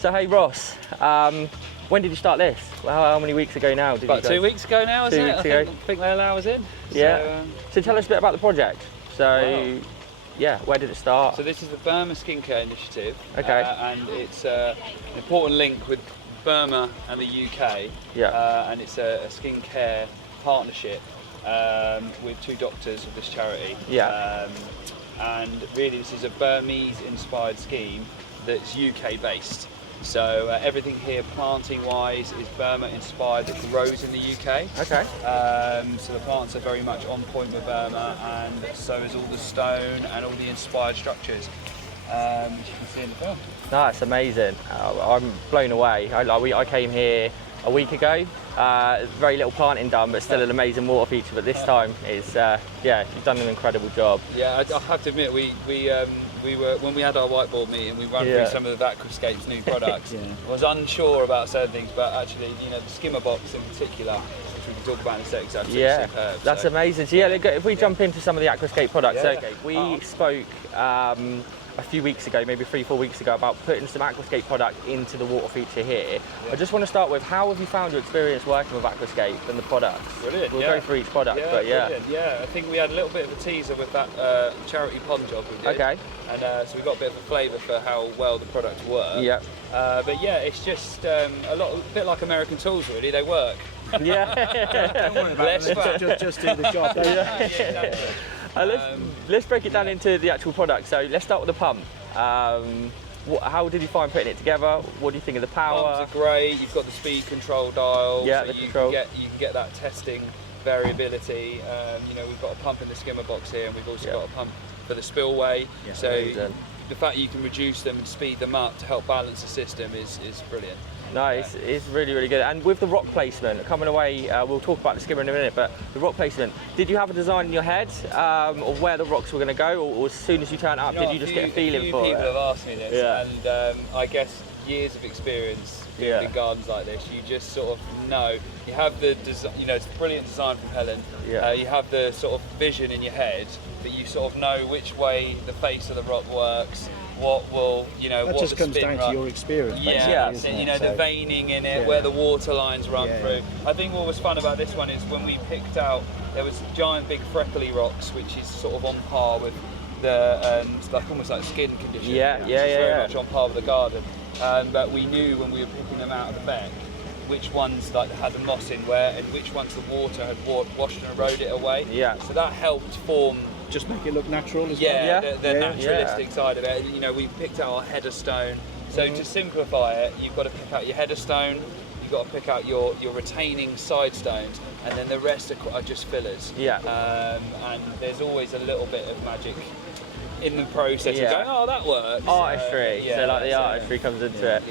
So hey Ross, when did you start this? Well, how many weeks ago now? About 2 weeks ago now, isn't it? I think they allow us in. Yeah. So tell us a bit about the project. So, yeah, where did it start? So this is the Burma Skincare Initiative. Okay. And it's an important link with Burma and the UK. Yeah. And it's a skincare partnership with 2 doctors of this charity. Yeah. And really this is a Burmese-inspired scheme that's UK-based. So everything here, planting-wise, is Burma-inspired that grows in the UK. Okay. So the plants are very much on point with Burma, and so is all the stone and all the inspired structures, which you can see in the film. That's amazing. I'm blown away. I came here a week ago. Very little planting done, but still an amazing water feature. But this time is, yeah, you've done an incredible job. Yeah, I have to admit, we were, when we had our whiteboard meeting, we ran through some of the Aquascape's new products. I was unsure about certain things, but actually, you know, the Skimmer box in particular, which we can talk about in a sec, is absolutely superb. That's amazing. So yeah, if we jump into some of the Aquascape products, so we spoke a few weeks ago, maybe 3-4 weeks ago, about putting some Aquascape product into the water feature here. I just want to start with, how have you found your experience working with Aquascape and the products? Brilliant. We'll go through each product, but I think we had a little bit of a teaser with that charity pond job we did. Okay. And so we got a bit of a flavour for how well the products work. Yeah. But yeah, it's just a bit like American Tools, really. They work. Yeah. Don't worry about it. Just do the job. Let's break it down into the actual product. So let's start with the pump. How did you find putting it together? What do you think of the power? Pumps are great. You've got the speed control dial. Yeah, so the control. You can get that testing variability. You know, we've got a pump in the Skimmer box here, and we've also got a pump for the spillway. Yeah, so amazing. The fact you can reduce them and speed them up to help balance the system is brilliant. No, it's really, really good. And with the rock placement, coming away, we'll talk about the Skimmer in a minute, but the rock placement, did you have a design in your head of where the rocks were going to go, or as soon as you turn up, did you just get a feeling for it? People have asked me this, and I guess years of experience in gardens like this, you just sort of know. You have the design, you know, it's a brilliant design from Helen. You have the sort of vision in your head, but you sort of know which way the face of the rock works. What will, you know, that what just the comes spin down to your experience, and you know, the veining in it, where the water lines run through. I think what was fun about this one is when we picked out, there was giant big freckly rocks, which is sort of on par with the like almost like skin condition. Very much on par with the garden. But we knew when we were picking them out of the beck which ones like had the moss in where, and which ones the water had washed and eroded it away. So that helped form. Just make it look natural as well. The naturalistic side of it. You know, we picked out our header stone. So to simplify it, you've got to pick out your header stone, you've got to pick out your retaining side stones, and then the rest are just fillers. And there's always a little bit of magic in the process of going, oh, that works. Artistry, so like the artistry comes into it.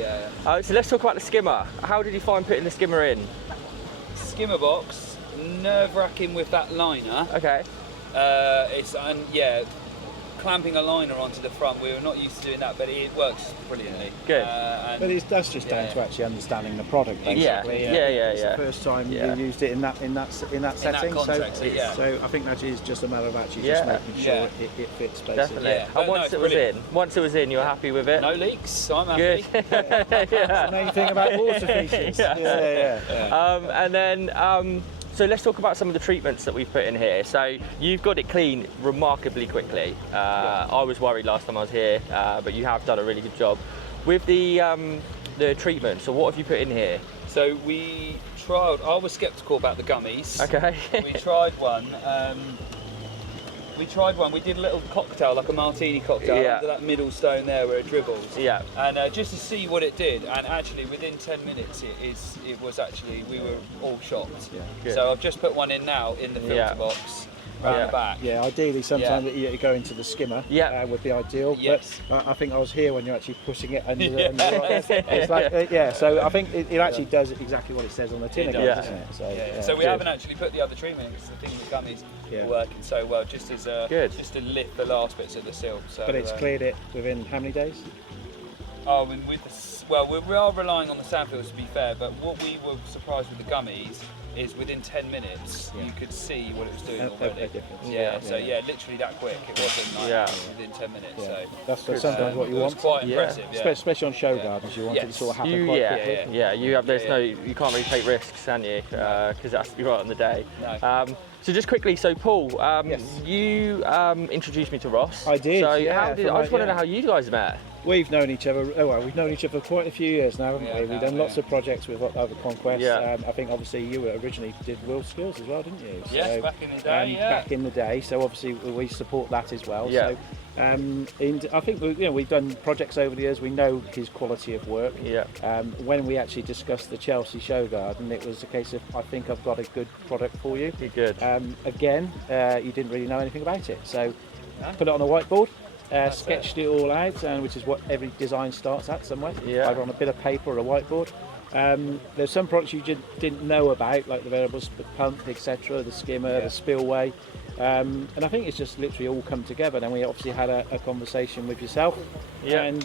So let's talk about the Skimmer. How did you find putting the Skimmer in? Skimmer box, nerve-wracking with that liner. Okay. Clamping a liner onto the front, we were not used to doing that, but it works brilliantly. Good. But that's just down to actually understanding the product, basically. It's the first time you used it in that setting. That context, so I think that is just a matter of actually just making sure it fits, basically. Definitely. And once it was in, you were happy with it? No leaks, so I'm happy. Good. That's the main thing about water features. And then. So let's talk about some of the treatments that we've put in here. So you've got it clean remarkably quickly. I was worried last time I was here, but you have done a really good job. With the treatment, so what have you put in here? So we tried, I was sceptical about the gummies. Okay. We tried one. We did a little cocktail, like a martini cocktail, under that middle stone there where it dribbles. And just to see what it did, and actually within 10 minutes it was actually, we were all shocked. So I've just put one in now in the filter box. Round the back. Ideally sometimes you go into the Skimmer would be ideal, but I think I was here when you're actually pushing it under the it's like, so I think it actually does exactly what it says on the tin again, doesn't it? So we haven't actually put the other treatment in because the thing with gummies are working so well, just as just to lift the last bits of the seal. So, but it's cleared it within how many days? Oh, we are relying on the sandfills to be fair, but what we were surprised with the gummies is within 10 minutes you could see what it was doing A already. difference. So literally that quick. It wasn't like within 10 minutes. So that's sometimes what you want. It was quite impressive. Especially on show gardens, you want it to sort of happen quite quickly. You have you can't really take risks, can you? Because it has to be right on the day. No. So just quickly, so Paul, you introduced me to Ross. I did. So I just want to know how you guys met. We've known each other. We've known each other for quite a few years now, haven't we? We've done lots of projects with other Conquest. I think obviously you originally did World Skills as well, didn't you? Yes, back in the day. Back in the day. So obviously we support that as well. Yeah. So, and I think we've done projects over the years. We know his quality of work. Yeah. When we actually discussed the Chelsea show garden, it was a case of I think I've got a good product for you. You're good. Again, you didn't really know anything about it, so put it on a whiteboard. Sketched it all out, which is what every design starts at somewhere, either on a bit of paper or a whiteboard. There's some products you didn't know about, like the variable pump, etc., the skimmer, the spillway, and I think it's just literally all come together. Then we obviously had a conversation with yourself, and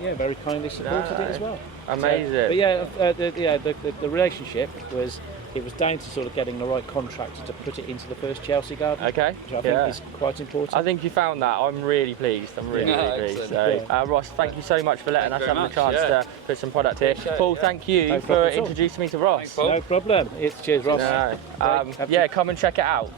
very kindly supported it as well. Amazing. The relationship was. It was down to sort of getting the right contractor to put it into the first Chelsea garden, which I think is quite important. I think you found that. I'm really pleased. I'm really pleased. So, Ross, thank you so much for letting us have the chance to put some product here. Paul, thank you for introducing me to Ross. No problem. Cheers, Ross. Come and check it out.